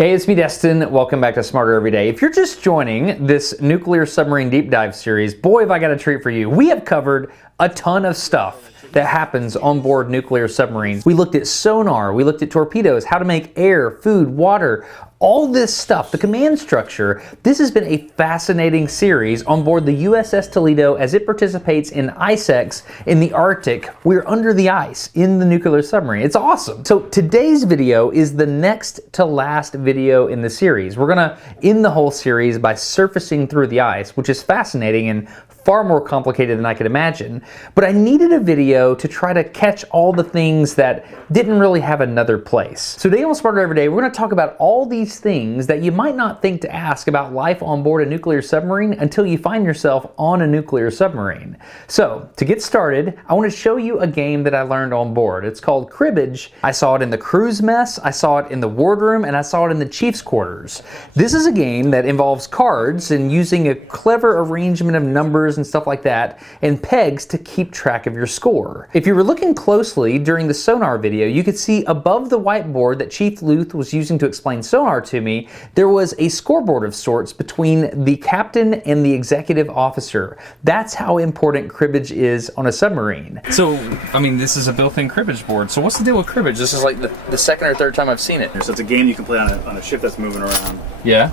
Hey, it's me, Destin. Welcome back to Smarter Every Day. If you're just joining this nuclear submarine deep dive series, boy, have I got a treat for you. We have covered a ton of stuff that happens on board nuclear submarines. We looked at sonar, we looked at torpedoes, how to make air, food, water, all this stuff, the command structure. This has been a fascinating series on board the USS Toledo as it participates in ICEX in the Arctic. We're under the ice in the nuclear submarine. It's awesome. So today's video is the next to last video in the series. We're gonna end the whole series by surfacing through the ice, which is fascinating and far more complicated than I could imagine. But I needed a video to try to catch all the things that didn't really have another place. So today on Smarter Every Day, we're gonna talk about all these things that you might not think to ask about life on board a nuclear submarine until you find yourself on a nuclear submarine. So to get started, I want to show you a game that I learned on board. It's called cribbage. I saw it in the crew's mess, I saw it in the wardroom, and I saw it in the chief's quarters. This is a game that involves cards and using a clever arrangement of numbers and stuff like that, and pegs to keep track of your score. If you were looking closely during the sonar video, you could see above the whiteboard that Chief Luth was using to explain sonar to me, there was a scoreboard of sorts between the captain and the executive officer. That's how important cribbage is on a submarine. So, I mean, this is a built-in cribbage board. So what's the deal with cribbage? This is like the second or third time I've seen it. So it's a game you can play on a ship that's moving around. Yeah.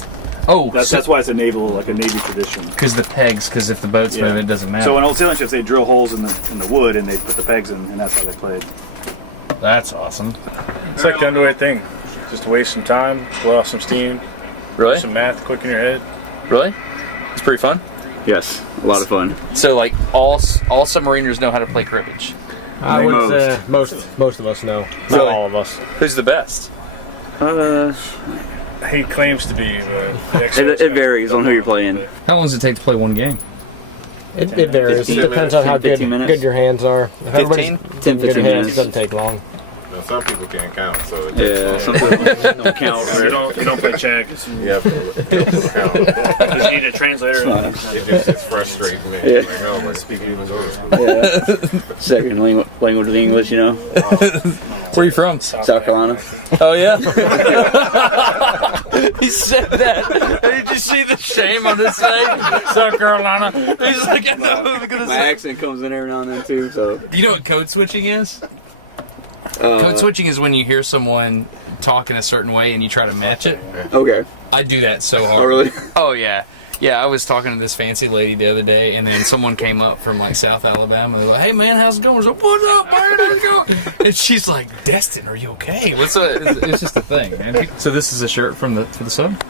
Oh, that's why it's a Navy tradition. Because the pegs, because if the boat's moving, it doesn't matter. So on old sailing ships, they drill holes in the wood and they put the pegs in, and that's how they played. That's awesome. It's like the underway thing. Just to waste some time, blow off some steam. Really? Do some math quick in your head. Really? It's pretty fun. Yes, a lot of fun. So, like, all submariners know how to play cribbage. I would say most of us know. Not all of us. Who's the best? He claims to be. It varies on who you're playing. How long does it take to play one game? It varies. It depends on how good your hands are. If 15? 10, 15 minutes. It doesn't take long. No, some people can't count, so Some people don't count. You don't play check. yeah, people count. Just need a translator. It's frustrating me. Yeah. Like, oh, my speaking even goes. Yeah. Second language of English, you know. Where are you from? South Carolina. Oh, yeah? He said that. Did you see the shame on his face? South Carolina. He's like, I know what I'm going to My say. accent comes in every now and then too. So. Do you know what code switching is? Code switching is when you hear someone talk in a certain way and you try to match it. Okay. I do that so hard. Oh really? Oh yeah. Yeah, I was talking to this fancy lady the other day, and then someone came up from like South Alabama. And they're like, "Hey man, how's it going?" I was like, "What's up, man? How's it going?" And she's like, "Destin, are you okay?" What's up? It's just a thing, man. So this is a shirt from the sub.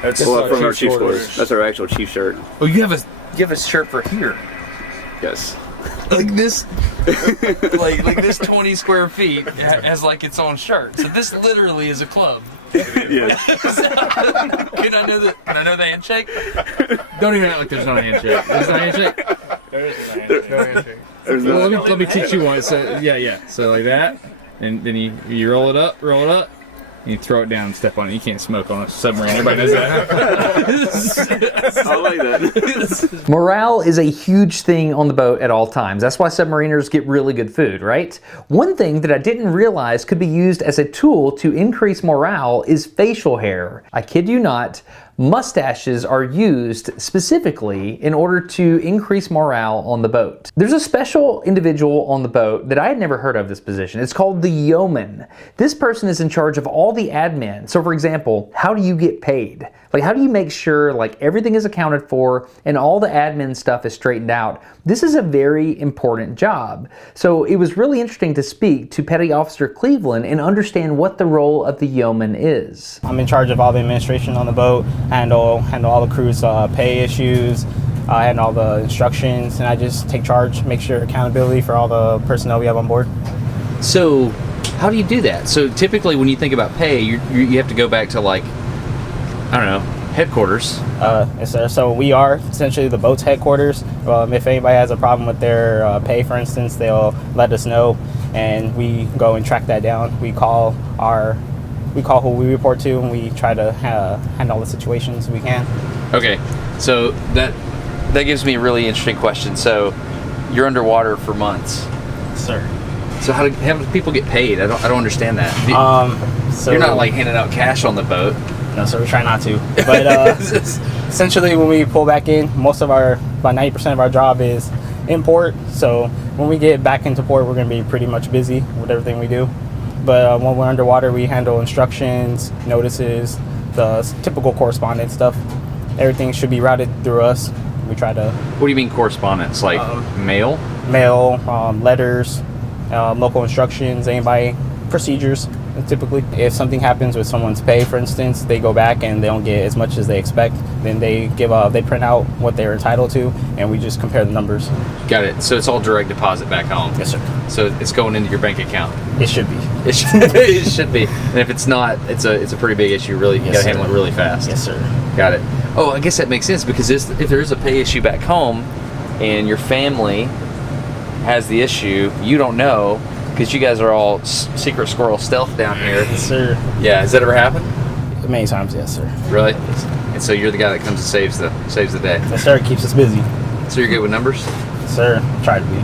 That's From our chief's quarters. That's our actual chief shirt. Oh, you have a shirt for here, Yes. like this, like this 20 square feet has like its own shirt. So this literally is a club. Yeah. Can I know the handshake? Don't even act like there's not a handshake. There's not a handshake. There is a handshake. Well, let me teach you one. So yeah. So like that, and then you roll it up, and you throw it down and step on it. You can't smoke on a submarine. Everybody knows that. I like that. Morale is a huge thing on the boat at all times. That's why submariners get really good food, right? One thing that I didn't realize could be used as a tool to increase morale is facial hair. I kid you not. Mustaches are used specifically in order to increase morale on the boat. There's a special individual on the boat that I had never heard of this position. It's called the yeoman. This person is in charge of all the admin. So for example, how do you get paid? Like how do you make sure like everything is accounted for and all the admin stuff is straightened out? This is a very important job. So it was really interesting to speak to Petty Officer Cleveland and understand what the role of the yeoman is. I'm in charge of all the administration on the boat, handle all the crew's pay issues, handle all the instructions, and I just take charge, make sure accountability for all the personnel we have on board. So how do you do that? So typically when you think about pay, you have to go back to like, I don't know, headquarters. Yes, sir. So we are essentially the boat's headquarters. If anybody has a problem with their pay, for instance, they'll let us know, and we go and track that down. We call who we report to, and we try to handle the situations we can. Okay, so that gives me a really interesting question. So you're underwater for months, Sir. So how do people get paid? I don't understand that. So You're not like handing out cash on the boat. No, sir, we try not to. But essentially, when we pull back in, about 90% of our job is in port. So when we get back into port, we're going to be pretty much busy with everything we do. But when we're underwater, we handle instructions, notices, the typical correspondence stuff. Everything should be routed through us. We try to What do you mean correspondence? Like mail? mail, letters, local instructions, anybody, procedures. Typically, if something happens with someone's pay, for instance, they go back and they don't get as much as they expect, then they print out what they're entitled to, and we just compare the numbers. Got it. So it's all direct deposit back home. Yes, sir. So it's going into your bank account. It should be. It should be. And if it's not, it's a pretty big issue. Really, you Yes, gotta sir. handle it really fast. Yes, sir. Got it. Oh, I guess that makes sense because if there is a pay issue back home, and your family has the issue, you don't know because you guys are all secret squirrel stealth down here. Yes, sir. Yeah. Has that ever happened? Many times, yes, sir. Really? And so you're the guy that comes and saves the day. Yes, sir. It keeps us busy. So you're good with numbers? Yes, sir. Try to be.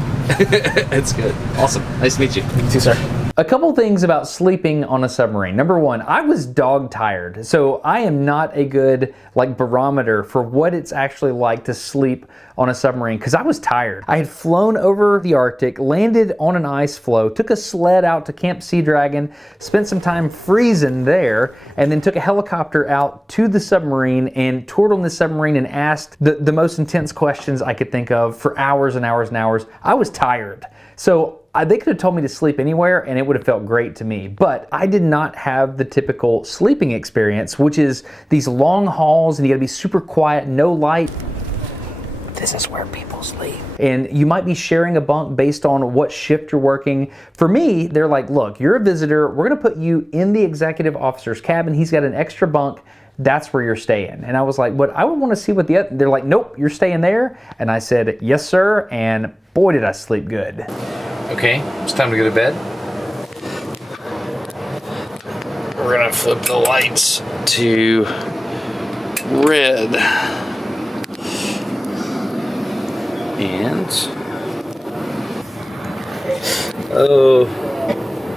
That's good. Awesome. Nice to meet you. You too, sir. A couple things about sleeping on a submarine. Number one, I was dog tired, so I am not a good barometer for what it's actually like to sleep on a submarine because I was tired. I had flown over the Arctic, landed on an ice floe, took a sled out to Camp Sea Dragon, spent some time freezing there, and then took a helicopter out to the submarine and toured on the submarine and asked the most intense questions I could think of for hours and hours and hours. I was tired. So they could have told me to sleep anywhere and it would have felt great to me, but I did not have the typical sleeping experience, which is these long halls and you gotta be super quiet, no light. This is where people sleep. And you might be sharing a bunk based on what shift you're working. For me, they're like, look, you're a visitor. We're gonna put you in the executive officer's cabin. He's got an extra bunk. That's where you're staying. And I was like, but I would want to see what they're like, nope, you're staying there. And I said, yes, sir. And boy, did I sleep good. Okay, it's time to go to bed. We're gonna flip the lights to red. And oh,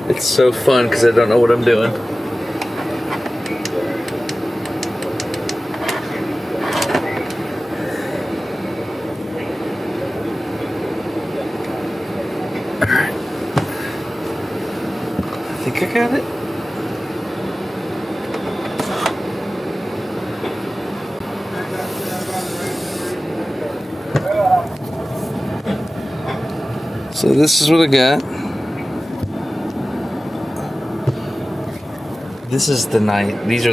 it's so fun because I don't know what I'm doing. Alright. I think I got it. So this is what I got. These are the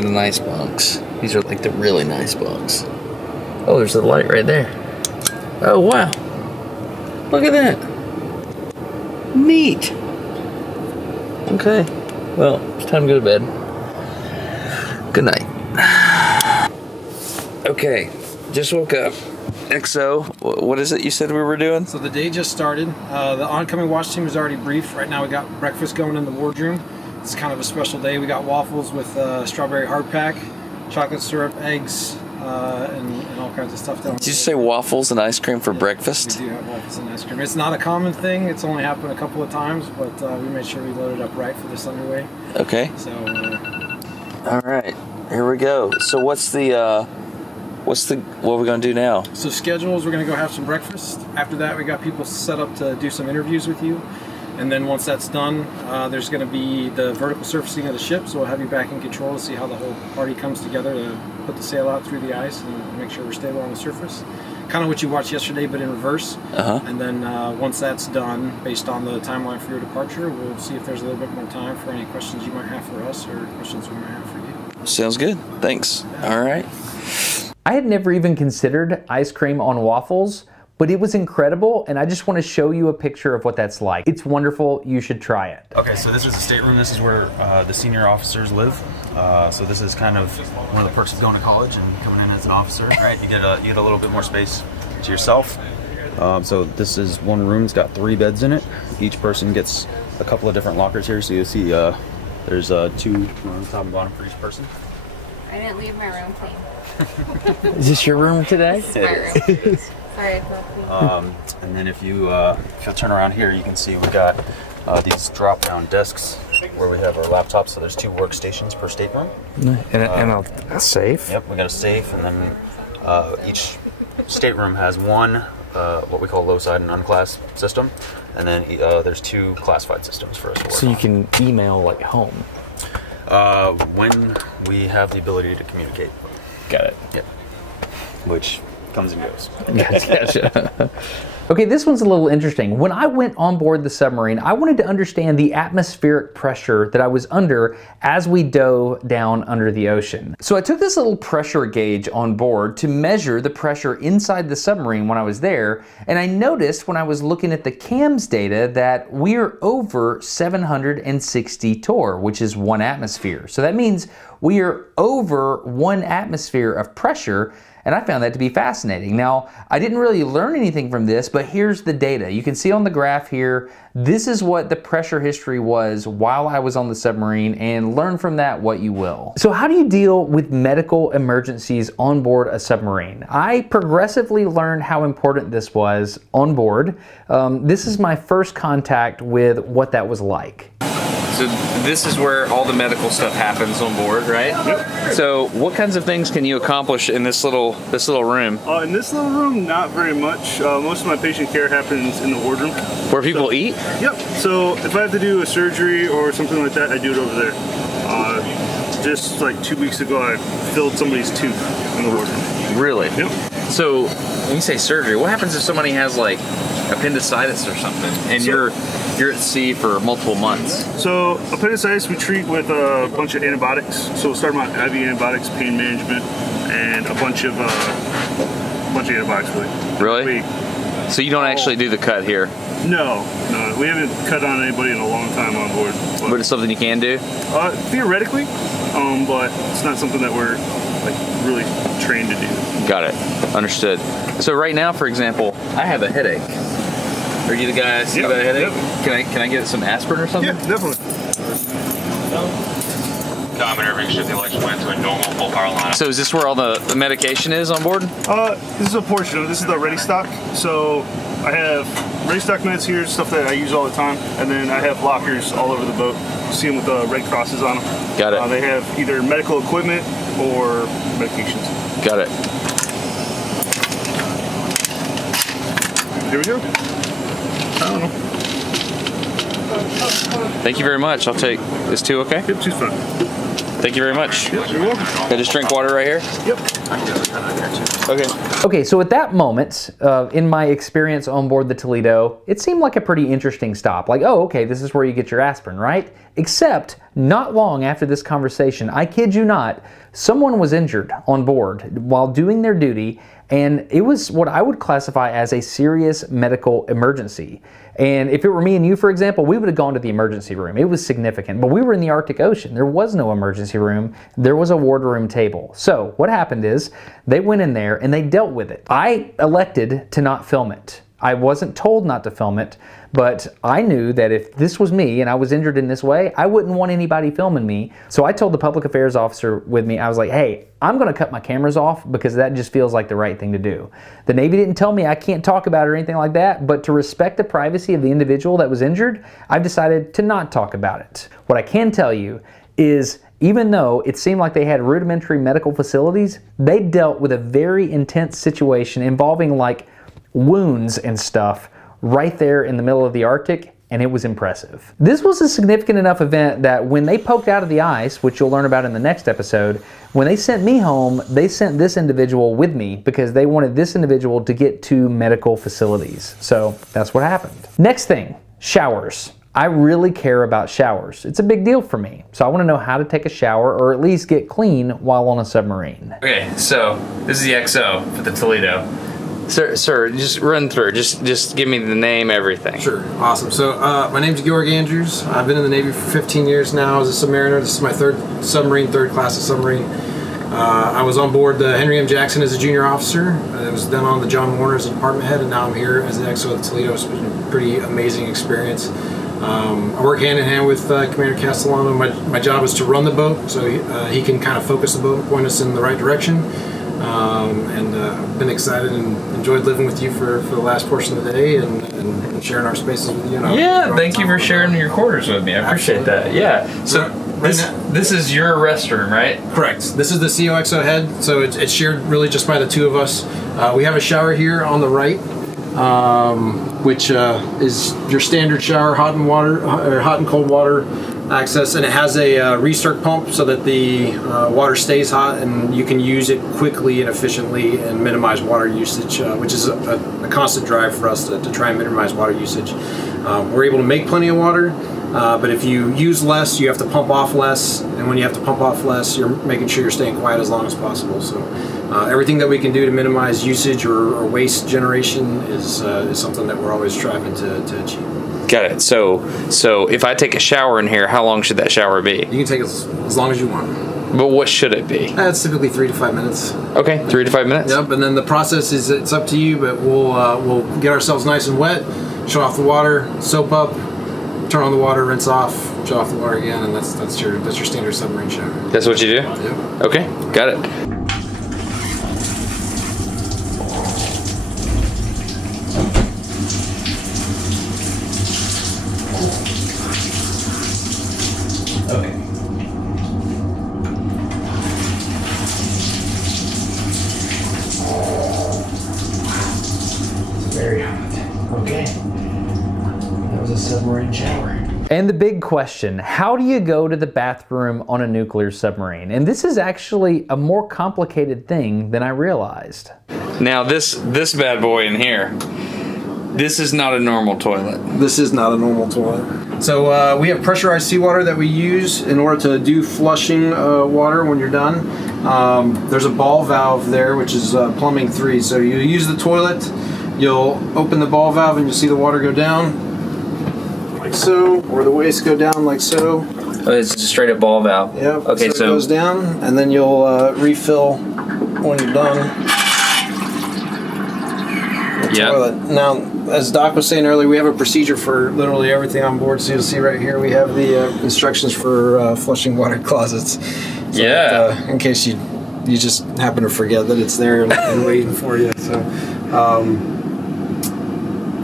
nice bunks. These are like the really nice bunks. Oh, there's the light right there. Oh wow. Look at that. Neat. Okay. Well, it's time to go to bed. Good night. Okay. Just woke up. XO, what is it you said we were doing? So the day just started. The oncoming watch team is already briefed. Right now we got breakfast going in the wardroom. It's kind of a special day. We got waffles with strawberry hardpack, chocolate syrup, eggs, and all kinds of stuff down. Did you say waffles and ice cream for breakfast? We do have waffles and ice cream. It's not a common thing. It's only happened a couple of times, but we made sure we loaded up right for this underway. Okay. So. All right. Here we go. So what are we gonna do now? So schedules, we're gonna go have some breakfast. After that, we got people set up to do some interviews with you. And then once that's done, there's gonna be the vertical surfacing of the ship. So we'll have you back in control to see how the whole party comes together to put the sail out through the ice and make sure we're stable on the surface. Kind of what you watched yesterday, but in reverse. And then once that's done, based on the timeline for your departure, we'll see if there's a little bit more time for any questions you might have for us or questions we might have for you. Sounds good. Thanks. All right. I had never even considered ice cream on waffles, but it was incredible, and I just want to show you a picture of what that's like. It's wonderful. You should try it. Okay, so this is the stateroom. This is where the senior officers live. So this is kind of one of the perks of going to college and coming in as an officer. Right, you get a little bit more space to yourself. So this is one room. It's got 3 beds in it. Each person gets a couple of different lockers here. So you'll see there's 2 rooms, top and bottom for each person. I didn't leave my room clean. Is this your room today? This is my room. Sorry, it's not clean. And then if you'll turn around here, you can see we got these drop-down desks where we have our laptops. So there's 2 workstations per stateroom. And a safe. Yep, we got a safe, and then each stateroom has one what we call low side and unclass system, and then there's 2 classified systems for us to work So you on. can email like home. When we have the ability to communicate. Got it. Yep. Which comes and goes. Gotcha. Okay, this one's a little interesting. When I went on board the submarine, I wanted to understand the atmospheric pressure that I was under as we dove down under the ocean. So I took this little pressure gauge on board to measure the pressure inside the submarine when I was there, and I noticed when I was looking at the CAMS data that we're over 760 torr, which is 1 atmosphere. So that means we are over 1 atmosphere of pressure, and I found that to be fascinating. Now, I didn't really learn anything from this, but here's the data. You can see on the graph here, this is what the pressure history was while I was on the submarine, and learn from that what you will. So how do you deal with medical emergencies on board a submarine? I progressively learned how important this was on board. This is my first contact with what that was like. So this is where all the medical stuff happens on board, right? Yep. So what kinds of things can you accomplish in this little room? In this little room, not very much. Most of my patient care happens in the wardroom. Where people eat? Yep. So if I have to do a surgery or something like that, I do it over there. Just like 2 weeks ago, I filled somebody's tooth in the wardroom. Really? Yep. So when you say surgery, what happens if somebody has like appendicitis or something and you're at sea for multiple months? So appendicitis we treat with a bunch of antibiotics. So we'll start with IV antibiotics, pain management, and a bunch of antibiotics really. Really? So you don't actually do the cut here? No, we haven't cut on anybody in a long time on board. But it's something you can do? Theoretically, but it's not something that we're like really trained to do. Got it. Understood. So right now, for example, I have a headache. Are you the guy see about a headache? Yep. Can I get some aspirin or something? Yeah, definitely. Common Irving shift the election went to a normal full power lineup. So is this where all the medication is on board? This is a portion of it. This is the ready stock. So I have ready stock meds here, stuff that I use all the time, and then I have lockers all over the boat. You see them with the red crosses on them. Got it. They have either medical equipment or medications. Got it. Here we go. I don't know. Thank you very much. I'll take this too, okay? Yep, she's fine. Thank you very much. Yep, you're welcome. Can I just drink water right here? Yep. Okay. Okay, so at that moment, in my experience on board the Toledo, it seemed like a pretty interesting stop. Like, oh, okay, this is where you get your aspirin, right? Except, not long after this conversation, I kid you not, someone was injured on board while doing their duty, and it was what I would classify as a serious medical emergency. And if it were me and you, for example, we would have gone to the emergency room. It was significant, but we were in the Arctic Ocean. There was no emergency room. There was a wardroom table. So what happened is they went in there and they dealt with it. I elected to not film it. I wasn't told not to film it, but I knew that if this was me and I was injured in this way, I wouldn't want anybody filming me. So I told the public affairs officer with me, I was like, hey, I'm gonna cut my cameras off because that just feels like the right thing to do. The Navy didn't tell me I can't talk about it or anything like that, but to respect the privacy of the individual that was injured, I've decided to not talk about it. What I can tell you is, even though it seemed like they had rudimentary medical facilities, they dealt with a very intense situation involving like wounds and stuff right there in the middle of the Arctic, and it was impressive. This was a significant enough event that when they poked out of the ice, which you'll learn about in the next episode, when they sent me home, they sent this individual with me because they wanted this individual to get to medical facilities. So that's what happened. Next thing, showers. I really care about showers. It's a big deal for me. So I want to know how to take a shower or at least get clean while on a submarine. Okay, so this is the XO for the Toledo. Sir, just run through. Just give me the name, everything. Sure, awesome. So my name's Georg Andrews. I've been in the Navy for 15 years now as a submariner. This is my third class of submarine. I was on board the Henry M. Jackson as a junior officer. I was then on the John Warner as a department head, and now I'm here as the XO of the Toledo. It's been a pretty amazing experience. I work hand in hand with Commander Castellano. My job is to run the boat, so he can kind of focus the boat and point us in the right direction. and been excited and enjoyed living with you for the last portion of the day and sharing our spaces with you. Yeah, thank you for sharing your quarters with me. I appreciate that. Yeah. So this is your restroom, right? Correct. This is the COXO head, so it's shared really just by the two of us. We have a shower here on the right, which is your standard shower, hot and cold water access, and it has a recirc pump so that the water stays hot and you can use it quickly and efficiently and minimize water usage, which is a constant drive for us to try and minimize water usage. We're able to make plenty of water, but if you use less, you have to pump off less, and when you have to pump off less, you're making sure you're staying quiet as long as possible. So everything that we can do to minimize usage or waste generation is something that we're always striving to achieve. Got it. So if I take a shower in here, how long should that shower be? You can take as long as you want. But what should it be? It's typically 3 to 5 minutes. Okay, 3 to 5 minutes. Yep, and then the process is it's up to you, but we'll get ourselves nice and wet, shut off the water, soap up, turn on the water, rinse off, shut off the water again, and that's your standard submarine shower. That's what you do? Yep. Okay, got it. Okay. Very hot. Okay. That was a submarine shower. And the big question, how do you go to the bathroom on a nuclear submarine? And this is actually a more complicated thing than I realized. Now this bad boy in here, this is not a normal toilet. This is not a normal toilet. So we have pressurized seawater that we use in order to do flushing water when you're done. There's a ball valve there, which is plumbing 3. So you use the toilet, you'll open the ball valve and you'll see the water go down like so, or the waste go down like so. Oh, it's just straight up ball valve. Yep. Okay, so it goes down, and then you'll refill when you're done. Yeah. Now, as Doc was saying earlier, we have a procedure for literally everything on board. So you'll see right here, we have the instructions for flushing water closets. So Yeah. that, in case you just happen to forget that it's there and waiting for you. So,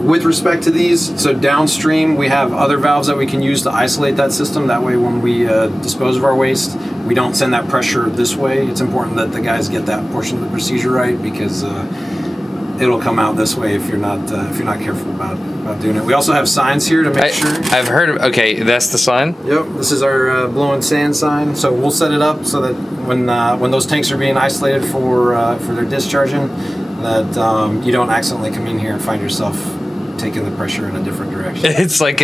with respect to these, so downstream we have other valves that we can use to isolate that system. That way, when we dispose of our waste, we don't send that pressure this way. It's important that the guys get that portion of the procedure right, because it'll come out this way if you're not careful about doing it. We also have signs here to make sure. I've heard of. Okay, that's the sign. Yep, this is our blowing sand sign. So we'll set it up so that when those tanks are being isolated for their discharging, that you don't accidentally come in here and find yourself taking the pressure in a different direction. It's like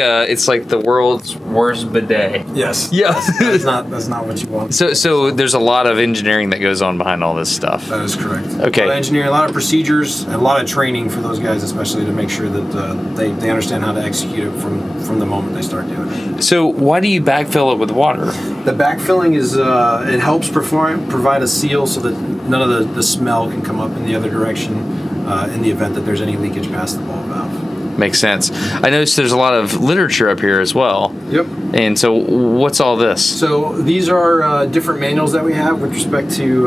the world's worst bidet. Yes. Yeah. That's not what you want. So there's a lot of engineering that goes on behind all this stuff. That is correct. Okay. A lot of engineering, a lot of procedures, and a lot of training for those guys, especially to make sure that they understand how to execute it from the moment they start doing it. So why do you backfill it with water? The backfilling is it helps provide a seal so that none of the smell can come up in the other direction in the event that there's any leakage past the ball valve. Makes sense. I noticed there's a lot of literature up here as well. Yep. And so what's all this? So these are different manuals that we have with respect to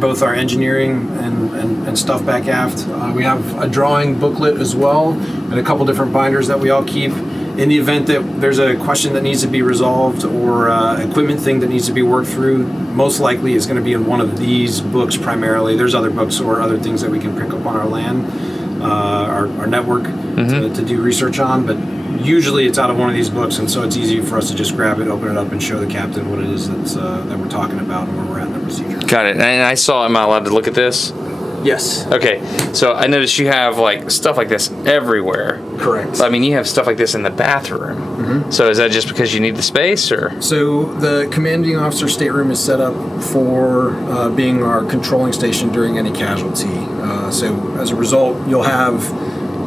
both our engineering and stuff back aft. We have a drawing booklet as well, and a couple different binders that we all keep. In the event that there's a question that needs to be resolved or equipment thing that needs to be worked through, most likely is going to be in one of these books primarily. There's other books or other things that we can pick up on our land, our network, to do research on, but usually it's out of one of these books, and so it's easy for us to just grab it, open it up, and show the captain what it is that we're talking about and where we're at in the procedure. Got it. And I saw, am I allowed to look at this? Yes. Okay, so I noticed you have like stuff like this everywhere. Correct. I mean, you have stuff like this in the bathroom. So is that just because you need the space, or? So the commanding officer stateroom is set up for being our controlling station during any casualty. So as a result, you'll have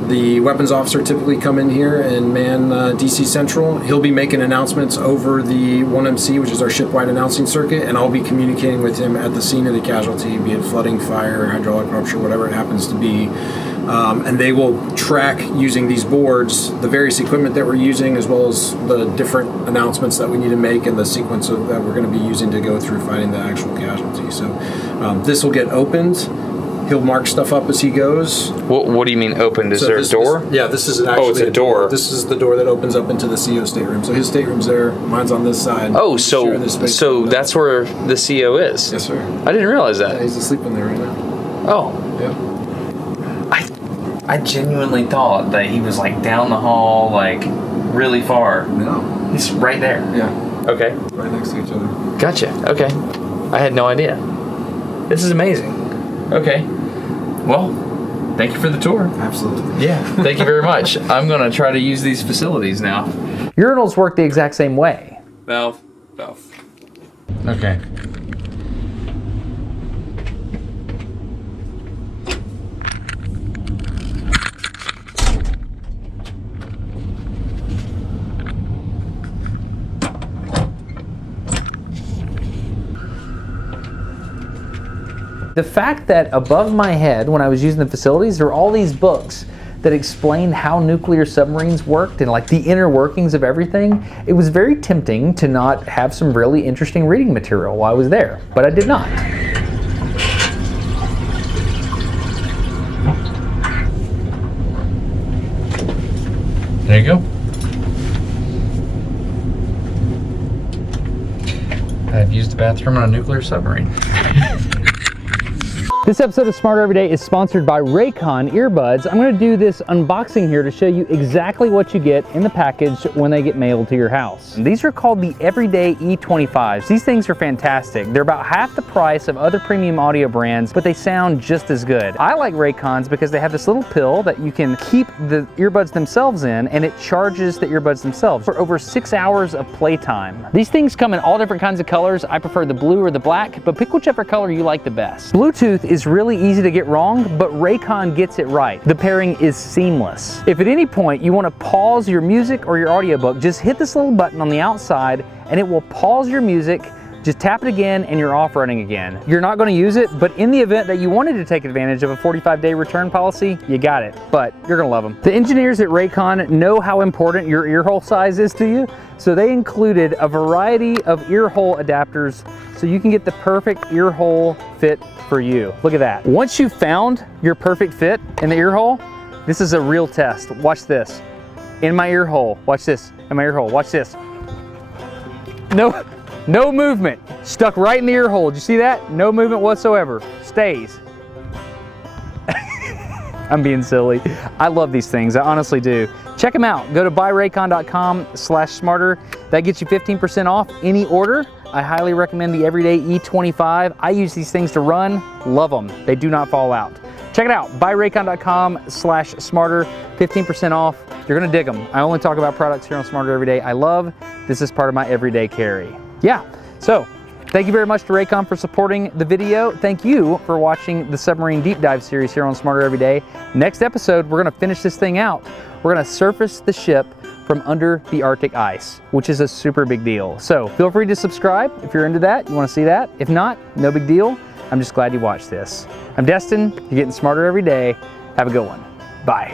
the weapons officer typically come in here and man DC Central. He'll be making announcements over the 1MC, which is our ship-wide announcing circuit, and I'll be communicating with him at the scene of the casualty, be it flooding, fire, hydraulic rupture, whatever it happens to be. and they will track using these boards the various equipment that we're using, as well as the different announcements that we need to make and the sequence that we're going to be using to go through finding the actual casualty. So this will get opened. He'll mark stuff up as he goes. What do you mean opened? Is there a door? This is actually it's a door. This is the door that opens up into the CO stateroom. So his stateroom's there. Mine's on this side. Oh, so that's where the CO is? Yes, sir. I didn't realize that. Yeah, he's asleep in there right now. Oh. Yeah. I genuinely thought that he was like down the hall, like really far. No. He's right there. Yeah. Okay. Right next to each other. Gotcha. Okay. I had no idea. This is amazing. Okay. Well, thank you for the tour. Absolutely. Yeah. Thank you very much. I'm going to try to use these facilities now. Urinals work the exact same way. Valve. Okay. The fact that above my head, when I was using the facilities, there were all these books that explained how nuclear submarines worked and like the inner workings of everything, it was very tempting to not have some really interesting reading material while I was there, but I did not. There you go. I've used the bathroom on a nuclear submarine. This episode of Smarter Every Day is sponsored by Raycon earbuds. I'm going to do this unboxing here to show you exactly what you get in the package when they get mailed to your house. These are called the Everyday E25s. These things are fantastic. They're about half the price of other premium audio brands, but they sound just as good. I like Raycons because they have this little pill that you can keep the earbuds themselves in, and it charges the earbuds themselves for over 6 hours of playtime. These things come in all different kinds of colors. I prefer the blue or the black, but pick whichever color you like the best. Bluetooth is really easy to get wrong, but Raycon gets it right. The pairing is seamless. If at any point you want to pause your music or your audiobook, just hit this little button on the outside and it will pause your music. Just tap it again and you're off running again. You're not going to use it, but in the event that you wanted to take advantage of a 45-day return policy, you got it, but you're going to love them. The engineers at Raycon know how important your ear hole size is to you, so they included a variety of ear hole adapters so you can get the perfect ear hole fit for you. Look at that. Once you've found your perfect fit in the ear hole, this is a real test. Watch this. In my ear hole, watch this. In my ear hole, watch this. No movement. Stuck right in the ear hole. Did you see that? No movement whatsoever. Stays. I'm being silly. I love these things. I honestly do. Check them out. Go to buyraycon.com/smarter. That gets you 15% off any order. I highly recommend the Everyday E25. I use these things to run. Love them. They do not fall out. Check it out. buyraycon.com/smarter. 15% off. You're going to dig them. I only talk about products here on Smarter Every Day I love. This is part of my everyday carry. Yeah, so thank you very much to Raycon for supporting the video. Thank you for watching the Submarine Deep Dive series here on Smarter Every Day. Next episode, we're going to finish this thing out. We're going to surface the ship from under the Arctic ice, which is a super big deal. So feel free to subscribe if you're into that, you want to see that. If not, no big deal. I'm just glad you watched this. I'm Destin. You're getting smarter every day. Have a good one. Bye.